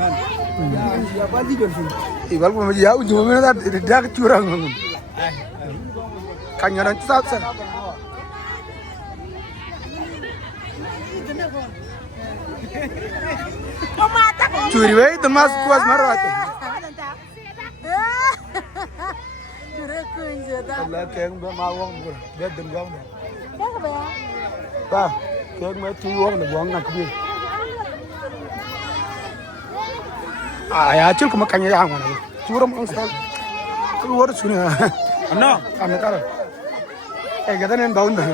Ya bali bensin. Ibal ko ya ujung mana dah curang ngun. Kanyaran sat sa. Curi wei temas kuas marat. Curi kunci dah. Allah keng ba mawang bur. Bed dem gong. Keng ba? Ba, keng ma tu wong na wong nak bi. Ya cil kuma kanya yang mana. Curam ang sa. Keluar sini. Ano? Kami karo. Kita nen daun dah.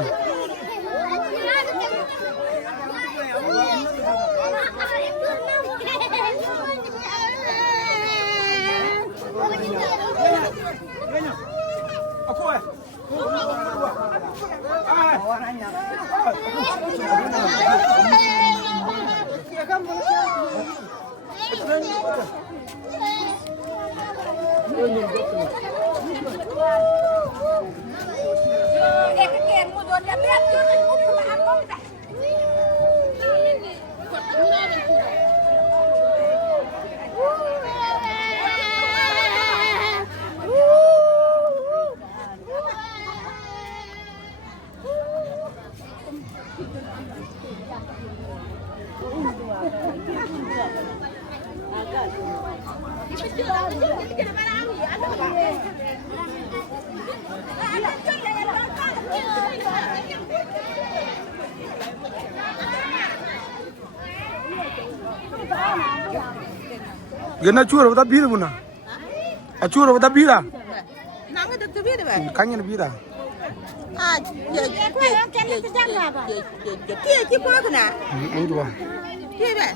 Gena cura bata bira buna. Cura bata bira. Nang ada tu bira ba? Kanya bira. Kia ki ko kana. Ini dua. Kia ba?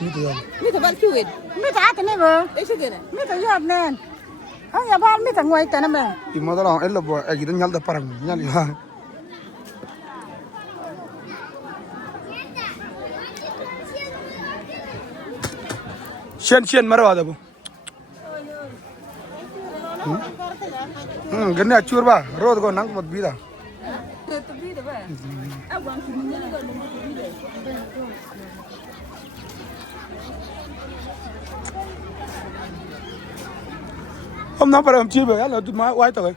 Ini dua. Mi ta bal cuit. Mi ta ta ne ba? Isu gena. Mi ta yab nen. Ya bal mi ta ngoi ta na ba. Imo da lang elo bo kita nyal da parang nyal ya. Shen marwa da bu. Gena cur ba, road ko nang mat bida. Tu bira ba? Abang ki ni ga lu bira. Hôm nay phải làm chi vậy? Là tụi má quay tao